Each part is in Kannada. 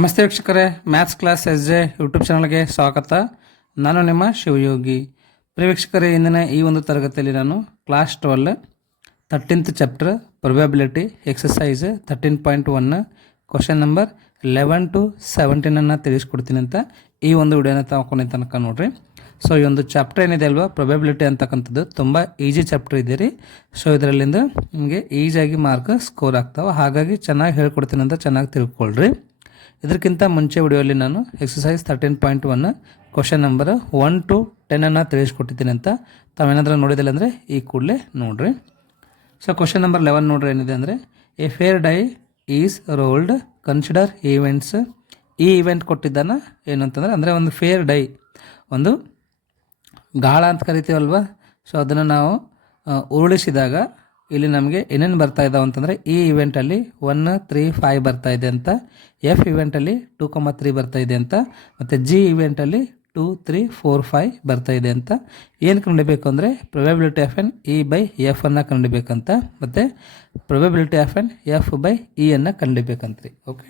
ನಮಸ್ತೆ ವೀಕ್ಷಕರೇ, maths class S J YouTube ಚಾನಲ್ಗೆ ಸ್ವಾಗತ. ನಾನು ನಿಮ್ಮ ಶಿವಯೋಗಿ. ಪ್ರಿಯ ವೀಕ್ಷಕರೇ, ಇಂದಿನ ಈ ಒಂದು ತರಗತಿಯಲ್ಲಿ ನಾನು class 12 13th chapter probability exercise 13.1 question number 11 to 17 ತಿಳಿಸ್ಕೊಡ್ತೀನಿ ಅಂತ ಈ ಒಂದು ವಿಡಿಯೋನ ತಗೊಂಡು ತನಕ ನೋಡ್ರಿ. ಸೊ ಈ ಒಂದು ಚಾಪ್ಟರ್ ಏನಿದೆ ಅಲ್ವಾ, ಪ್ರೊಬ್ಯಾಬಿಲಿಟಿ ಅಂತಕ್ಕಂಥದ್ದು ತುಂಬ ಈಸಿ ಚಾಪ್ಟರ್ ಇದೆ ರೀ. ಸೊ ಇದರಲ್ಲಿಂದ ನಿಮಗೆ ಈಸಿಯಾಗಿ ಮಾರ್ಕ್ ಸ್ಕೋರ್ ಆಗ್ತಾವೆ. ಹಾಗಾಗಿ ಚೆನ್ನಾಗಿ ಹೇಳ್ಕೊಡ್ತೀನಿ ಅಂತ ಚೆನ್ನಾಗಿ ತಿಳ್ಕೊಳ್ರಿ. ಇದಕ್ಕಿಂತ ಮುಂಚೆ ವಿಡಿಯೋಲಿ ನಾನು ಎಕ್ಸಸೈಸ್ 13.1 ಕ್ವಶನ್ ನಂಬರ್ 1 to 10 ತಿಳಿಸ್ಕೊಟ್ಟಿದ್ದೀನಿ ಅಂತ ತಾವೇನಾದ್ರೂ ನೋಡಿದಿಲ್ಲ ಅಂದರೆ ಈ ಕೂಡಲೇ ನೋಡ್ರಿ. ಸೊ ಕ್ವಶನ್ ನಂಬರ್ 11 ನೋಡ್ರಿ, ಏನಿದೆ ಅಂದರೆ a fair die is rolled consider events. ಈ ಇವೆಂಟ್ ಕೊಟ್ಟಿದ್ದಾನ ಏನು ಅಂತಂದರೆ, ಅಂದರೆ ಒಂದು ಫೇರ್ ಡೈ, ಒಂದು ಗಾಳ ಅಂತ ಕರಿತೀವಲ್ವ. ಸೊ ಅದನ್ನು ನಾವು ಉರುಳಿಸಿದಾಗ ಇಲ್ಲಿ ನಮಗೆ ಏನೇನು ಬರ್ತಾ ಇದ್ದಾವೆ ಅಂತಂದರೆ, ಈ ಇವೆಂಟಲ್ಲಿ 1 3 5 ಬರ್ತಾ ಇದೆ ಅಂತ, ಎಫ್ ಇವೆಂಟಲ್ಲಿ 2, 3 ಬರ್ತಾ ಇದೆ ಅಂತ, ಮತ್ತು ಜಿ ಇವೆಂಟಲ್ಲಿ 2 3 4 5 ಬರ್ತಾ ಇದೆ ಅಂತ. ಏನು ಕಂಡುಹಿಡಿಬೇಕು ಅಂದರೆ probability of N E by F ಅನ್ನು ಕಂಡುಹಿಡಿಬೇಕಂತ, ಮತ್ತು probability of N F by E ಅನ್ನು ಕಂಡುಹಿಡಿಬೇಕಂತ್ರಿ. ಓಕೆ,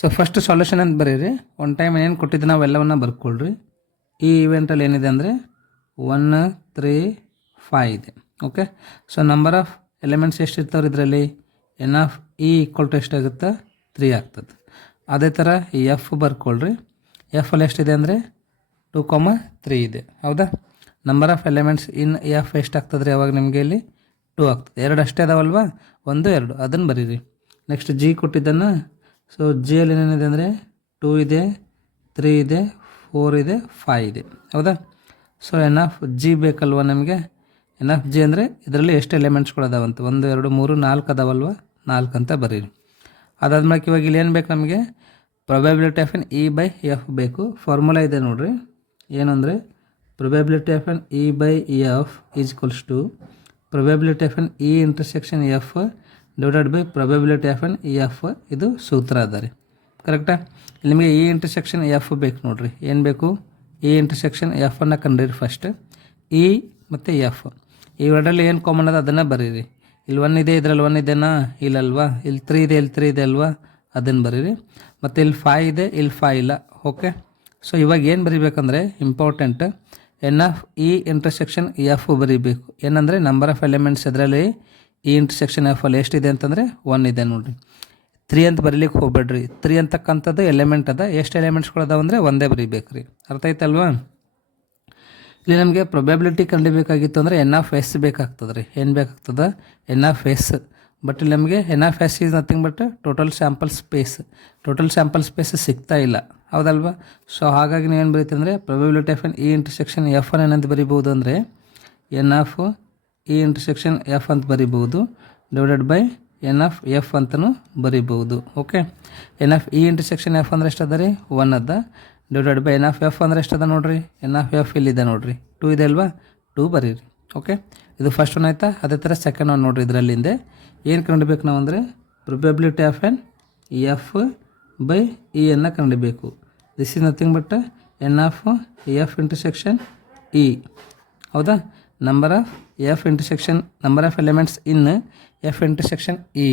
ಸೊ ಫಸ್ಟ್ ಸಾಲ್ಯೂಷನ್ ಅಂತ ಬರೀರಿ. ಒನ್ ಟೈಮ್ ಏನೇನು ಕೊಟ್ಟಿದ್ದು ನಾವೆಲ್ಲವನ್ನ ಬರ್ಕೊಳ್ರಿ. ಈ ಇವೆಂಟಲ್ಲಿ ಏನಿದೆ ಅಂದರೆ 1 3 5 ಇದೆ. Okay, so number of elements ಎಷ್ಟು ಇರ್ತಾವ್ರಿ ಇದರಲ್ಲಿ? N of E equal to ಎಷ್ಟಾಗುತ್ತೆ? 3 ಆಗ್ತದೆ. ಅದೇ ಥರ ಎಫ್ ಬರ್ಕೊಳ್ರಿ. ಎಫಲ್ಲಿ ಎಷ್ಟಿದೆ ಅಂದರೆ 2, 3 ಇದೆ. ಹೌದಾ? Number of elements in F ಎಷ್ಟಾಗ್ತದೆ ರೀ? ಅವಾಗ ನಿಮಗೆ ಇಲ್ಲಿ 2 ಆಗ್ತದೆ. 2 ಅಷ್ಟೇ ಅದಾವಲ್ವಾ, 1 2 ಅದನ್ನು ಬರೀರಿ. ನೆಕ್ಸ್ಟ್ ಜಿ ಕೊಟ್ಟಿದ್ದನ್ನು, ಸೊ ಜಿಯಲ್ಲಿ ಏನೇನಿದೆ ಅಂದರೆ 2 ಇದೆ, 3 ಇದೆ, 4 ಇದೆ, 5 ಇದೆ. ಹೌದಾ? ಸೊ ಎನ್ ಆಫ್ ಜಿ ಬೇಕಲ್ವ ನಮಗೆ. ಎನ್ ಆಫ್ ಜಿ ಅಂದರೆ ಇದರಲ್ಲಿ ಎಷ್ಟು ಎಲಿಮೆಂಟ್ಸ್ಗಳು ಅದಾವಂತ? 1 2 3 4 ಅದಾವಲ್ವ, 4 ಅಂತ ಬರೀರಿ. ಅದಾದ್ಮೇಲೆ ಇವಾಗ ಇಲ್ಲಿ ಏನು ಬೇಕು ನಮಗೆ? Probability of N E by F ಬೇಕು. ಫಾರ್ಮುಲಾ ಇದೆ ನೋಡಿರಿ, ಏನು ಅಂದರೆ probability of N E by F is equals to probability of N E intersection F divided by probability of N F. ಇದು ಸೂತ್ರ ಅದ ರೀ, ಕರೆಕ್ಟಾ? ಇಲ್ಲಿ ನಿಮಗೆ ಇ ಇಂಟರ್ಸೆಕ್ಷನ್ ಎಫ್ ಬೇಕು ನೋಡಿರಿ. ಏನು ಬೇಕು? ಇ ಇಂಟರ್ಸೆಕ್ಷನ್ ಎಫ್ ಅನ್ನು ಕಂಡಿರಿ ಫಸ್ಟ್. ಇ ಮತ್ತು ಎಫ್ ಇವೆರಡರಲ್ಲಿ ಏನು ಕಾಮನ್ ಅದ ಅದನ್ನು ಬರೀರಿ. ಇಲ್ಲಿ 1 ಇದೆ, ಇದರಲ್ಲಿ 1 ಇದೆನಾ? ಇಲ್ಲಲ್ವಾ. ಇಲ್ಲಿ 3 ಇದೆ, ಇಲ್ಲಿ 3 ಇದೆ ಅಲ್ವಾ, ಅದನ್ನು ಬರೀರಿ. ಮತ್ತು ಇಲ್ಲಿ 5 ಇದೆ, ಇಲ್ಲಿ 5 ಇಲ್ಲ. ಓಕೆ, ಸೊ ಇವಾಗ ಏನು ಬರೀಬೇಕಂದ್ರೆ important, n of E intersection F ಬರೀಬೇಕು. ಏನಂದರೆ ನಂಬರ್ ಆಫ್ ಎಲಿಮೆಂಟ್ಸ್ ಇದರಲ್ಲಿ ಇ ಇಂಟರ್ಸೆಕ್ಷನ್ ಎಫ್ ಅಲ್ಲಿ ಎಷ್ಟಿದೆ ಅಂತಂದರೆ 1 ಇದೆ ನೋಡಿರಿ. 3 ಅಂತ ಬರೀಲಿಕ್ಕೆ ಹೋಗ್ಬೇಡ್ರಿ. 3 ಅಂತಕ್ಕಂಥದ್ದು ಎಲಿಮೆಂಟ್ ಅದ. ಎಷ್ಟು ಎಲಿಮೆಂಟ್ಸ್ಗಳು ಅದಾವ ಅಂದರೆ ಒಂದೇ ಬರೀಬೇಕು ರೀ. ಅರ್ಥ ಆಯ್ತಲ್ವಾ? ಇಲ್ಲಿ ನಮಗೆ ಪ್ರೊಬ್ಯಾಬಿಲಿಟಿ ಕಂಡುಬೇಕಾಗಿತ್ತು ಅಂದರೆ ಎನ್ ಆಫ್ ಎಸ್ ಬೇಕಾಗ್ತದೆ ರೀ. ಏನು ಬೇಕಾಗ್ತದೆ? N of S. ಬಟ್ ಇಲ್ಲಿ ನಮಗೆ N of S is nothing but total sample space. Total sample space ಸಿಗ್ತಾ ಇಲ್ಲ, ಹೌದಲ್ವಾ? ಸೊ ಹಾಗಾಗಿ ನೀವೇನು ಬರೀತೀವಿ ಅಂದರೆ probability of N E intersection F ಅನ್ನು ಏನಂತ ಬರಿಬೋದು ಅಂದರೆ N of E intersection F ಅಂತ ಬರಿಬೋದು, divided by N of F ಅಂತಲೂ ಬರಿಬೋದು. Okay, N of E intersection F ಅಂದರೆ ಎಷ್ಟು ಅದ ರೀ? 1 ಅದ, divided by N of F ಅಂದರೆ ಎಷ್ಟು ಅದ ನೋಡಿರಿ? ಎನ್ ಆಫ್ ಎಫ್ ಇಲ್ಲಿದೆ ನೋಡಿರಿ, 2 ಇದೆ ಅಲ್ವಾ, 2 ಬರೀರಿ. ಓಕೆ, ಇದು ಫಸ್ಟ್ ಒನ್ ಆಯಿತಾ? ಅದೇ ಥರ ಸೆಕೆಂಡ್ ಒನ್ ನೋಡಿರಿ. ಇದರಲ್ಲಿಂದ ಏನು ಕಂಡುಬೇಕು ನಾವು ಅಂದರೆ probability of N F by E ಅನ್ನು ಕಂಡುಬೇಕು. This is nothing but n of F intersection E. ಹೌದಾ? Number of F intersection, number of elements in F intersection E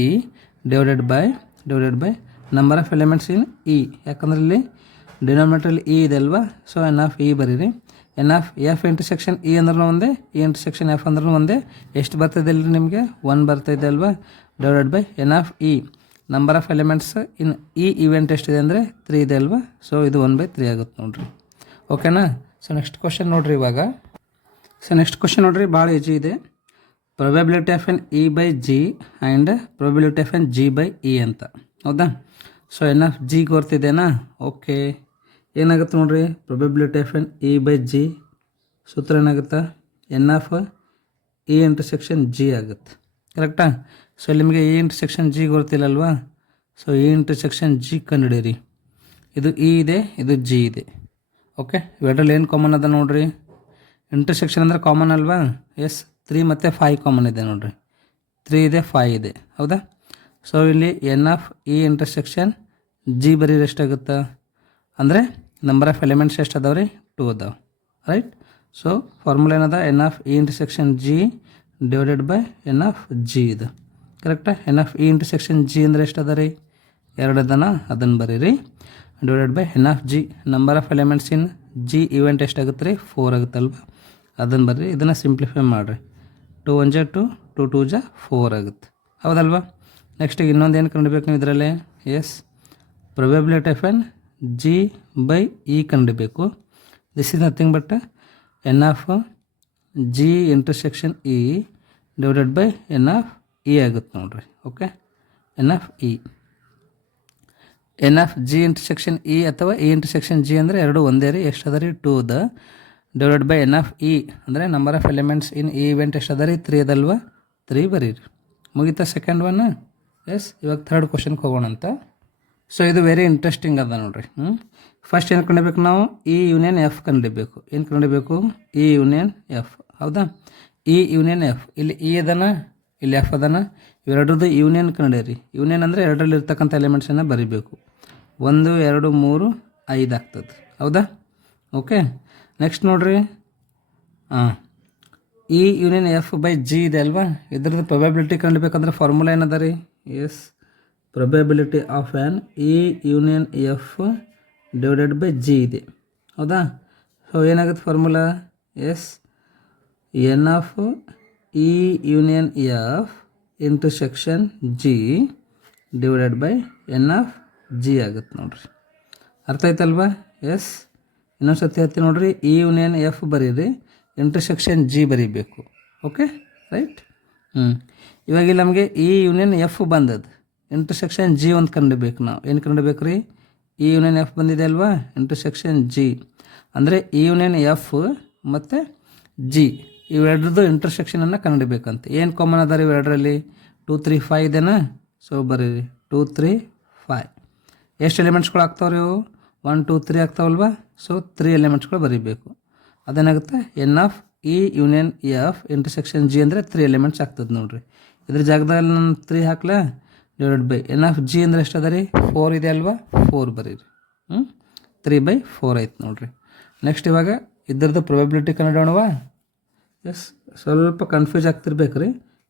divided by number of elements in E. ಯಾಕಂದ್ರೆ ಇಲ್ಲಿ ಡಿನಾಮಿನೇಟರಲ್ಲಿ ಇ ಇದೆ ಅಲ್ವಾ, ಸೊ ಎನ್ ಆಫ್ ಇ ಬರೀರಿ. N of F intersection E ಅಂದ್ರೂ ಒಂದೇ, ಇ ಇಂಟರ್ಸೆಕ್ಷನ್ ಎಫ್ ಅಂದ್ರೂ ಒಂದೇ. ಎಷ್ಟು ಬರ್ತಾಯಿದೆ ಅಲ್ರಿ ನಿಮಗೆ? 1 ಬರ್ತಾಯಿದೆ ಅಲ್ವಾ, divided by N of E. Number of elements in E event ಎಷ್ಟಿದೆ ಅಂದರೆ 3 ಇದೆ ಅಲ್ವಾ, ಸೊ ಇದು 1/3 ಆಗುತ್ತೆ ನೋಡಿರಿ. ಓಕೆನಾ? ಸೊ ನೆಕ್ಸ್ಟ್ ಕ್ವಶನ್ ನೋಡಿರಿ ಇವಾಗ. ಸೊ ನೆಕ್ಸ್ಟ್ ಕ್ವಶನ್ ನೋಡಿರಿ, ಭಾಳ ಈಜಿ ಇದೆ. Probability of N E by G and probability of n G by E ಅಂತ. ಹೌದಾ? ಸೊ ಎನ್ ಆಫ್ ಜಿ ಗೊತ್ತಿದೆನಾ? ಓಕೆ, ಏನಾಗುತ್ತೆ ನೋಡಿರಿ, probability of N E by G ಸೂತ್ರ ಏನಾಗುತ್ತೆ? N of E intersection G ಆಗುತ್ತೆ, ಕರೆಕ್ಟಾ? ಸೊ ಇಲ್ಲಿ ನಿಮಗೆ ಇ ಇಂಟರ್ಸೆಕ್ಷನ್ ಜಿ ಗೊತ್ತಿಲ್ಲಲ್ವಾ, ಸೊ ಇ ಇಂಟರ್ಸೆಕ್ಷನ್ ಜಿ ಕಂಡುಹಿಡೀರಿ. ಇದು ಇ ಇದೆ, ಇದು ಜಿ ಇದೆ. ಓಕೆ, ಇವೆರಡರಲ್ಲಿ ಏನು ಕಾಮನ್ ಅದ ನೋಡಿರಿ? ಇಂಟರ್ಸೆಕ್ಷನ್ ಅಂದರೆ ಕಾಮನ್ ಅಲ್ವಾ? ಎಸ್, 3 ಮತ್ತು 5 ಕಾಮನ್ ಇದೆ ನೋಡಿರಿ. 3 ಇದೆ, 5 ಇದೆ. ಹೌದಾ? ಸೊ ಇಲ್ಲಿ n of E intersection G ಬರೀರಿ ಎಷ್ಟಾಗುತ್ತೆ ಅಂದರೆ ನಂಬರ್ ಆಫ್ ಎಲಿಮೆಂಟ್ಸ್ ಎಷ್ಟು ಅದಾವೆ ರೀ? 2 ಅದಾವೆ, ರೈಟ್? ಸೊ ಫಾರ್ಮುಲಾ ಏನದ? N of E intersection G divided by N of G ಇದು. ಕರೆಕ್ಟಾ? N of E intersection G ಅಂದರೆ ಎಷ್ಟು ಅದ ರೀ? 2 ಅದನ, ಅದನ್ನು ಬರೀರಿ. Divided by N of G, number of elements in G event ಎಷ್ಟಾಗುತ್ತೆ ರೀ? 4 ಆಗುತ್ತಲ್ವ, ಅದನ್ನು ಬರ್ರಿ. ಇದನ್ನು ಸಿಂಪ್ಲಿಫೈ ಮಾಡಿರಿ. 2 1 ಜಾ 2, 2 2 ಜಾ 4 ಆಗುತ್ತೆ, ಹೌದಲ್ವಾ? ನೆಕ್ಸ್ಟ್ ಇನ್ನೊಂದು ಏನು ಕಂಡುಬೇಕು ನೀವು ಇದರಲ್ಲಿ? Yes, probability of n G by E ಕಂಡುಬೇಕು. This is nothing but n of G intersection E divided by N of E ಆಗುತ್ತೆ ನೋಡ್ರಿ. Okay, N of E, n of G intersection E ಅಥವಾ ಇ ಇಂಟರ್ಸೆಕ್ಷನ್ ಜಿ ಅಂದರೆ ಎರಡು ಒಂದೇ ರೀ. ಎಷ್ಟು ಅದ ರೀ? 2 ಅದ. Divided by N of E ಅಂದರೆ number of elements in E event ಎಷ್ಟು ಅದ ರೀ? 3 ಅದಲ್ವಾ, 3 ಬರೀರಿ. ಮುಗಿತಾ ಸೆಕೆಂಡ್ ಒನ್? ಎಸ್, ಇವಾಗ ಥರ್ಡ್ ಕ್ವಶನ್ಗೆ ಹೋಗೋಣ ಅಂತ. ಸೊ ಇದು ವೆರಿ ಇಂಟ್ರೆಸ್ಟಿಂಗ್ ಅದ ನೋಡ್ರಿ. ಫಸ್ಟ್ ಏನು ಕಂಡಿಬೇಕು ನಾವು? ಇ ಯೂನಿಯನ್ ಎಫ್ ಕಂಡಿಬೇಕು. ಏನು ಕಂಡಿಬೇಕು? ಇ ಯೂನಿಯನ್ ಎಫ್, ಹೌದಾ? ಇ ಯೂನಿಯನ್ ಎಫ್, ಇಲ್ಲಿ ಇ ಅದನ, ಇಲ್ಲಿ ಎಫ್ ಅದನ, ಇವೆರಡರದ್ದು ಯೂನಿಯನ್ ಕಂಡಿರಿ. ಯೂನಿಯನ್ ಅಂದರೆ ಎರಡರಲ್ಲಿ ಇರ್ತಕ್ಕಂಥ ಎಲಿಮೆಂಟ್ಸನ್ನು ಬರೀಬೇಕು. 1 2 3 5 ಆಗ್ತದೆ, ಹೌದಾ? ಓಕೆ, ನೆಕ್ಸ್ಟ್ ನೋಡ್ರಿ. E union F by G ಇದೆ ಅಲ್ವಾ? ಇದ್ರದ್ದು ಪ್ರೊಬೆಬಿಲಿಟಿ ಕಂಡುಬೇಕಂದ್ರೆ ಫಾರ್ಮುಲಾ ಏನದ ರೀ? Yes, probability of an E union F divided by G ಇದೆ, ಹೌದಾ? ಸೊ ಏನಾಗುತ್ತೆ formula? Yes, N of E union F intersection G divided by N of G ಆಗುತ್ತೆ ನೋಡ್ರಿ. ಅರ್ಥ ಆಯ್ತಲ್ವಾ? ಎಸ್, ಇನ್ನೊಂದು ಸತಿ ಹೇಳ್ತೀನಿ ನೋಡ್ರಿ. ಇ ಯೂನಿಯನ್ ಎಫ್ ಬರೀರಿ, ಇಂಟರ್ಸೆಕ್ಷನ್ ಜಿ ಬರೀಬೇಕು. Okay, right? ಇವಾಗ ಇಲ್ಲಿ ನಮಗೆ ಇ ಯೂನಿಯನ್ ಎಫ್ ಬಂದದ್ದು, ಇಂಟರ್ಸೆಕ್ಷನ್ ಜಿ ಒಂದು ಕಂಡುಬೇಕು. ನಾವು ಏನು ಕಂಡುಬೇಕು ರೀ? ಇ ಯೂನಿಯನ್ ಎಫ್ ಬಂದಿದೆ ಅಲ್ವಾ, ಇಂಟರ್ಸೆಕ್ಷನ್ ಜಿ ಅಂದರೆ ಇ ಯೂನಿಯನ್ ಎಫ್ ಮತ್ತು ಜಿ ಇವೆರಡ್ರದ್ದು ಇಂಟರ್ಸೆಕ್ಷನನ್ನು ಕಂಡುಬೇಕಂತ. ಏನು ಕಾಮನ್ ಅದ ರೀ ಇವೆರಡರಲ್ಲಿ? 2 3 5 ಇದೇನಾ? ಸೊ ಬರೀರಿ 2 3 5. ಎಷ್ಟು ಎಲಿಮೆಂಟ್ಸ್ಗಳು ಆಗ್ತಾವೆ ರೀ? 1 2 3 ಆಗ್ತಾವಲ್ವಾ? ಸೊ 3 ಎಲಿಮೆಂಟ್ಸ್ಗಳು ಬರೀಬೇಕು. ಅದೇನಾಗುತ್ತೆ? N of E union F intersection G ಅಂದರೆ 3 ಎಲಿಮೆಂಟ್ಸ್ ಆಗ್ತದೆ ನೋಡ್ರಿ. ಇದ್ರ ಜಾಗದಲ್ಲಿ ನಾನು 3 ಹಾಕ್ಲಾ? Divide by N of G ಅಂದರೆ ಎಷ್ಟು ಅದ ರೀ? 4 ಇದೆ ಅಲ್ವಾ? 4 ಬರೀರಿ. 3/4 ಆಯ್ತು ನೋಡ್ರಿ. ನೆಕ್ಸ್ಟ್ ಇವಾಗ ಇದ್ರದ್ದು ಪ್ರೊಬೆಬಿಲಿಟಿ ಕಂಡುಹಿಡಿಯೋಣವಾ? ಎಸ್, ಸ್ವಲ್ಪ ಕನ್ಫ್ಯೂಸ್ ಆಗ್ತಿರ್ಬೇಕು ರೀ,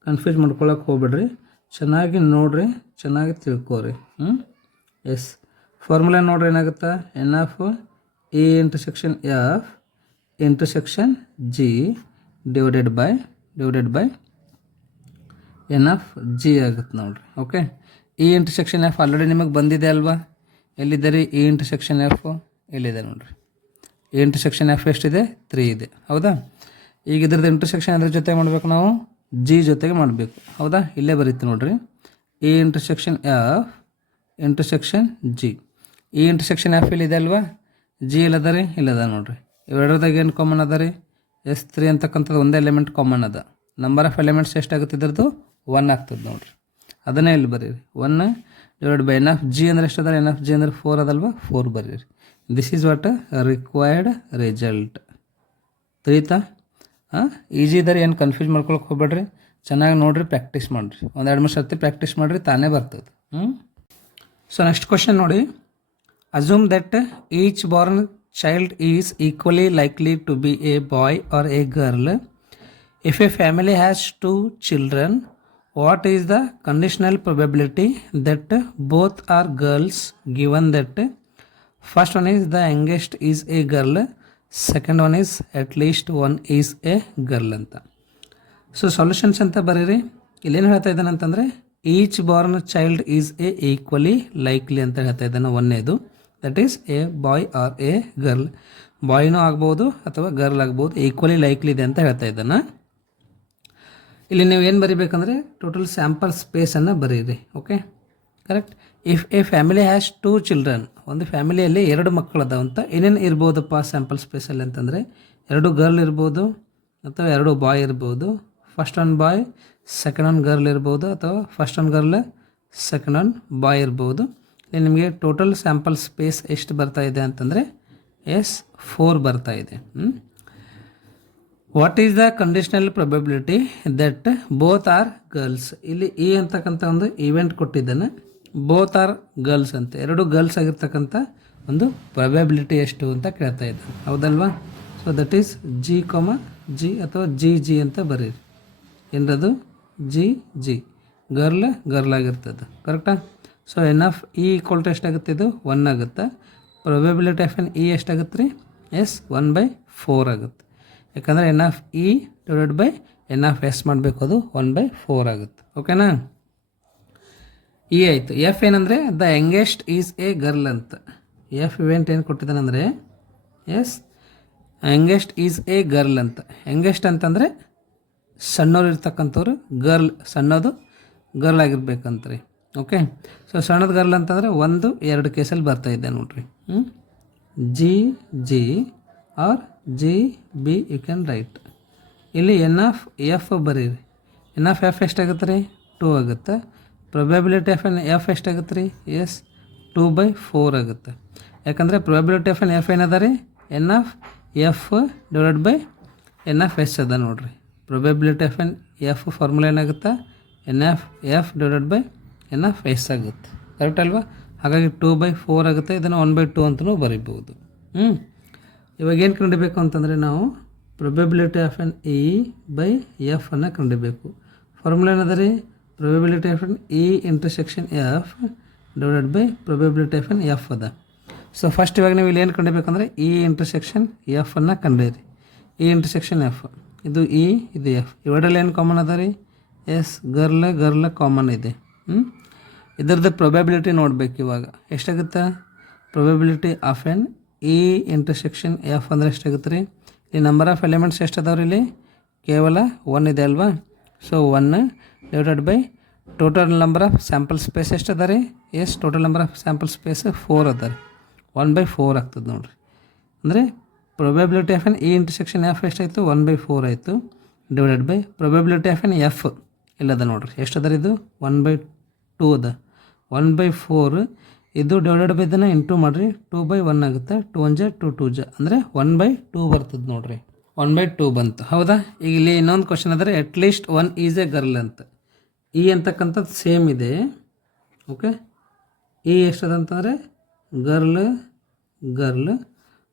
ಕನ್ಫ್ಯೂಸ್ ಮಾಡ್ಕೊಳಕ್ಕೆ ಹೋಗ್ಬೇಡ್ರಿ, ಚೆನ್ನಾಗಿ ನೋಡಿರಿ, ಚೆನ್ನಾಗಿ ತಿಳ್ಕೊರಿ. ಎಸ್, ಫಾರ್ಮುಲಾ ನೋಡ್ರಿ ಏನಾಗುತ್ತಾ? N of E intersection F intersection G divided by N of G ಆಗುತ್ತೆ ನೋಡ್ರಿ. Okay, E intersection F already ನಿಮಗೆ ಬಂದಿದೆ ಅಲ್ವಾ? ಎಲ್ಲಿದೆ ರೀ ಇ ಇಂಟರ್ಸೆಕ್ಷನ್ ಎಫ್? ಎಲ್ಲಿದೆ ನೋಡ್ರಿ. ಇ ಇಂಟರ್ಸೆಕ್ಷನ್ ಎಫ್ ಎಷ್ಟಿದೆ? 3 ಇದೆ, ಹೌದಾ? ಈಗ ಇದ್ರದ್ದು ಇಂಟರ್ಸೆಕ್ಷನ್ ಅದ್ರ ಜೊತೆ ಮಾಡಬೇಕು ನಾವು, ಜಿ ಜೊತೆಗೆ ಮಾಡಬೇಕು, ಹೌದಾ? ಇಲ್ಲೇ ಬರೀತಿ ನೋಡ್ರಿ. E intersection F intersection G. E intersection F ಇಲ್ಲಿದೆ ಅಲ್ವಾ? ಜಿ ಇಲ್ಲದ ರೀ? ಇಲ್ಲದ ನೋಡ್ರಿ. ಇವೆರಡದಾಗ ಏನು ಕಾಮನ್ ಅದ ರೀ? ಎಸ್, 3 ಅಂತಕ್ಕಂಥದ್ದು ಒಂದೇ ಎಲಿಮೆಂಟ್ ಕಾಮನ್ ಅದ. ನಂಬರ್ ಆಫ್ ಎಲಿಮೆಂಟ್ಸ್ ಎಷ್ಟಾಗುತ್ತೆ ಇದ್ರದ್ದು? 1 ಆಗ್ತದೆ ನೋಡ್ರಿ. ಅದನ್ನೇ ಇಲ್ಲಿ ಬರೀರಿ. 1 divide by N of G ಅಂದರೆ ಎಷ್ಟು ಅದ? ಎನ್ ಆಫ್ ಜಿ ಅಂದರೆ 4 ಅದಲ್ವಾ? 4 ಬರೀರಿ. This is what required result. ತಿಳಿತಾ? ಈಜಿ ಇದ್ದಾರೆ, ಏನು ಕನ್ಫ್ಯೂಸ್ ಮಾಡ್ಕೊಳಕ್ಕೆ ಹೋಗ್ಬೇಡ್ರಿ, ಚೆನ್ನಾಗಿ ನೋಡಿರಿ, ಪ್ರಾಕ್ಟೀಸ್ ಮಾಡಿರಿ. 1-2 ಸರ್ತಿ ಪ್ರಾಕ್ಟೀಸ್ ಮಾಡಿರಿ, ತಾನೇ ಬರ್ತದೆ. ಸೊ ನೆಕ್ಸ್ಟ್ ಕ್ವಶನ್ ನೋಡಿ. Assume that each born child is equally likely to be a boy or a girl. If a family has 2 children, what is the conditional probability that both are girls given that first one is the youngest is a girl, second one is at least 1 is a girl ಅಂತ. ಸೊ ಸೊಲ್ಯೂಷನ್ಸ್ ಅಂತ ಬರೀರಿ. ಇಲ್ಲೇನು ಹೇಳ್ತಾ ಇದ್ದಾನೆ ಅಂತಂದರೆ, each born child is a equally likely ಅಂತ ಹೇಳ್ತಾ ಇದ್ದಾನೆ. ಒಂದೇದು that is a boy or a girl. ಬಾಯ್ನೂ ಆಗ್ಬೋದು ಅಥವಾ ಗರ್ಲ್ ಆಗ್ಬೋದು, ಈಕ್ವಲಿ ಲೈಕ್ಲಿ ಇದೆ ಅಂತ ಹೇಳ್ತಾ ಇದ್ದಾನೆ. ಇಲ್ಲಿ ನೀವು ಏನು ಬರೀಬೇಕಂದ್ರೆ ಟೋಟಲ್ ಸ್ಯಾಂಪಲ್ ಸ್ಪೇಸನ್ನು ಬರೀರಿ. Okay, correct. If a family has 2 children, ಒಂದು ಫ್ಯಾಮಿಲಿಯಲ್ಲಿ 2 ಮಕ್ಕಳು ಅದಾವಂತ, ಏನೇನು ಇರ್ಬೋದಪ್ಪ ಸ್ಯಾಂಪಲ್ ಸ್ಪೇಸಲ್ಲಿ ಅಂತಂದರೆ 2 ಗರ್ಲ್ ಇರ್ಬೋದು ಅಥವಾ 2 ಬಾಯ್ ಇರ್ಬೋದು. First one boy second one girl ಇರ್ಬೋದು, ಅಥವಾ first one girl second one boy ಇರ್ಬೋದು. ಇಲ್ಲಿ ನಿಮಗೆ ಟೋಟಲ್ ಸ್ಯಾಂಪಲ್ ಸ್ಪೇಸ್ ಎಷ್ಟು ಬರ್ತಾ ಇದೆ ಅಂತಂದರೆ ಎಸ್ 4 ಬರ್ತಾ ಇದೆ. What is the conditional probability that both are girls. ಇಲ್ಲಿ ಇ ಅಂತಕ್ಕಂಥ ಒಂದು ಇವೆಂಟ್ ಕೊಟ್ಟಿದ್ದಾನೆ, ಬೋತ್ ಆರ್ ಗರ್ಲ್ಸ್ ಅಂತ, 2 ಗರ್ಲ್ಸ್ ಆಗಿರ್ತಕ್ಕಂಥ ಒಂದು ಪ್ರೊಬೆಬಿಲಿಟಿ ಎಷ್ಟು ಅಂತ ಕೇಳ್ತಾ ಇದ್ದಾನೆ, ಹೌದಲ್ವಾ? ಸೊ ದಟ್ ಈಸ್ ಜಿ ಅಥವಾ ಜಿ ಅಂತ ಬರೀರಿ. ಏನದು? ಜಿ ಗರ್ಲ್ ಆಗಿರ್ತದೆ. ಕರೆಕ್ಟಾ? So n of E equal to ಎಷ್ಟಾಗುತ್ತೆ? ಇದು 1 ಆಗುತ್ತೆ. ಪ್ರೊಬೆಬಿಲಿಟಿ ಆಫ್ ಎನ್ ಇ ಎಷ್ಟಾಗುತ್ತೆ ರೀ? ಎಸ್ 1/4 ಆಗುತ್ತೆ. ಯಾಕಂದರೆ n of E divided by N of S ಮಾಡಬೇಕು, ಅದು 1/4 ಆಗುತ್ತೆ. ಓಕೆನಾ? ಇ ಆಯಿತು. ಎಫ್ ಏನಂದರೆ the youngest is a girl ಅಂತ. ಎಫ್ ಇವೆಂಟ್ ಏನು ಕೊಟ್ಟಿದ್ದಾನಂದರೆ yes youngest is a girl ಅಂತ. ಯಂಗೆಸ್ಟ್ ಅಂತಂದರೆ ಸಣ್ಣವ್ರು ಇರ್ತಕ್ಕಂಥವ್ರು, ಗರ್ಲ್ ಸಣ್ಣದು ಗರ್ಲ್ ಆಗಿರ್ಬೇಕಂತ ರೀ. ಓಕೆ, ಸೊ ಸಣ್ಣದು ಗರ್ಲ್ ಅಂತಂದರೆ 1, 2 ಕೇಸಲ್ಲಿ ಬರ್ತಾಯಿದ್ದೆ ನೋಡ್ರಿ. G or G B you can write. ಇಲ್ಲಿ ಎನ್ ಆಫ್ ಎಫ್ ಬರೀರಿ. ಎನ್ ಆಫ್ ಎಫ್ ಎಷ್ಟಾಗುತ್ತೆ ರೀ? 2 ಆಗುತ್ತೆ. ಪ್ರೊಬೆಬಿಲಿಟಿ ಆಫ್ ಎನ್ ಎಫ್ ಎಷ್ಟಾಗುತ್ತೆ ರೀ? ಎಸ್ 2/4 ಆಗುತ್ತೆ. ಯಾಕಂದರೆ ಪ್ರೊಬೆಬಿಲಿಟಿ ಆಫ್ ಎನ್ ಎಫ್ ಏನದ ರೀ? N of F divide by N of S ಅದ ನೋಡ್ರಿ. Probability of N F formula ಏನಾಗುತ್ತೆ? N of F divided by N of S ಆಗುತ್ತೆ. ಕರೆಕ್ಟ್ ಅಲ್ವಾ? ಹಾಗಾಗಿ 2/4 ಆಗುತ್ತೆ. ಇದನ್ನು 1/2 ಅಂತಲೂ ಬರೀಬೋದು. ಇವಾಗ ಏನು ಕಂಡಿಬೇಕು ಅಂತಂದರೆ ನಾವು probability of N E by F ಅನ್ನು ಕಂಡಿಬೇಕು. ಫಾರ್ಮುಲಾ ಏನದ ರೀ? Probability of N E intersection F divided by probability of N F ಅದ. ಸೊ ಫಸ್ಟ್ ಇವಾಗ ನೀವು ಇಲ್ಲಿ ಏನು ಕಂಡಿಬೇಕಂದ್ರೆ ಇ ಇಂಟರ್ಸೆಕ್ಷನ್ ಎಫ್ ಅನ್ನು ಕಂಡಿರಿ. ಇ ಇಂಟರ್ಸೆಕ್ಷನ್ ಎಫ್, ಇದು ಇ, ಇದು ಎಫ್. ಇವೆರಡಲ್ಲಿ ಏನು ಕಾಮನ್ ಅದ ರೀ? ಎಸ್ ಗರ್ಲ್ ಕಾಮನ್ ಇದೆ. ಇದರದ್ದು ಪ್ರೊಬೆಬಿಲಿಟಿ ನೋಡ್ಬೇಕು. ಇವಾಗ ಎಷ್ಟಾಗುತ್ತೆ? Probability of N E intersection F ಅಂದರೆ ಎಷ್ಟಾಗುತ್ತೆ ರೀ? ಈ ನಂಬರ್ ಆಫ್ ಎಲಿಮೆಂಟ್ಸ್ ಎಷ್ಟು ಅದಾವ್ರಿ? ಇಲ್ಲಿ ಕೇವಲ 1 ಇದೆ ಅಲ್ವಾ? So 1 divided by total number of sample space ಎಷ್ಟು ಅದ ರೀ? Yes total number of sample space 4 ಅದ ರೀ. 1/4 ಆಗ್ತದೆ ನೋಡಿರಿ. ಅಂದರೆ probability of N E intersection F ಎಷ್ಟಾಯಿತು? 1/4 ಆಯಿತು. Divided by probability of N F ಇಲ್ಲದ ನೋಡಿರಿ. ಎಷ್ಟು ಅದ ರೀ? ಇದು 1/2 ಅದ. 1/4 ಇದು ಡಿವೈಡೆಡ್ ಬೈ ಇದನ್ನು ಇಂಟು ಮಾಡಿರಿ. 2/1 ಆಗುತ್ತೆ. 2 1 2 2 ಜ ಅಂದರೆ 1/2 ಬರ್ತದೆ ನೋಡಿರಿ. 1/2 ಬಂತು. ಹೌದಾ? ಈಗ ಇಲ್ಲಿ ಇನ್ನೊಂದು ಕ್ವಶನ್ ಅಂದರೆ ಅಟ್ಲೀಸ್ಟ್ 1 ಈಸ್ ಎ ಗರ್ಲ್ ಅಂತ. ಇ ಅಂತಕ್ಕಂಥದ್ದು ಸೇಮ್ ಇದೆ. ಓಕೆ, ಇ ಎಷ್ಟದಂತಂದರೆ ಗರ್ಲ್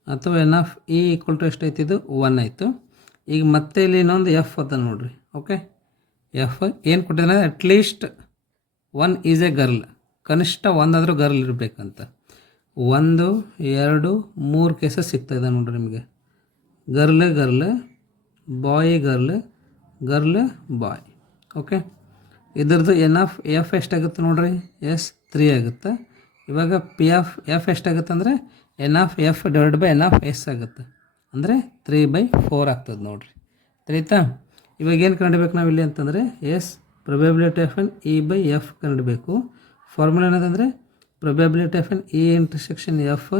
ಅಥವಾ n of E equal to ಎಷ್ಟೈತಿ? ಇದು 1 ಆಯಿತು. ಈಗ ಮತ್ತೆ ಇಲ್ಲಿ ಇನ್ನೊಂದು ಎಫ್ ಅದ ನೋಡಿರಿ. ಓಕೆ, ಎಫ್ ಏನು ಕೊಟ್ಟಿದ್ದಾನೆ? At least 1 is a girl. ಕನಿಷ್ಠ 1 ಆದರೂ ಗರ್ಲ್ ಇರಬೇಕಂತ. 1 2 3 ಕೇಸಸ್ ಸಿಗ್ತಾಯಿದೆ ನೋಡಿರಿ ನಿಮಗೆ. ಗರ್ಲ್ ಬಾಯ್ ಬಾಯ್. ಓಕೆ, ಇದ್ರದ್ದು ಎನ್ ಆಫ್ ಎಫ್ ಎಷ್ಟಾಗುತ್ತೆ ನೋಡಿರಿ? ಎಸ್ 3 ಆಗುತ್ತೆ. ಇವಾಗ ಪಿ ಆಫ್ ಎಫ್ ಎಷ್ಟಾಗುತ್ತೆ ಅಂದರೆ N of F divide by N of S ಆಗುತ್ತೆ. ಅಂದರೆ 3/4 ಆಗ್ತದೆ ನೋಡಿರಿ. ತಿಳಿತಾ? ಇವಾಗ ಏನು ಕಂಡಿಬೇಕು ನಾವು ಇಲ್ಲಿ ಅಂತಂದರೆ yes probability of N E by F ಕಂಡಿಬೇಕು. ಫಾರ್ಮುಲಾ ಏನದಂದರೆ probability of N E intersection F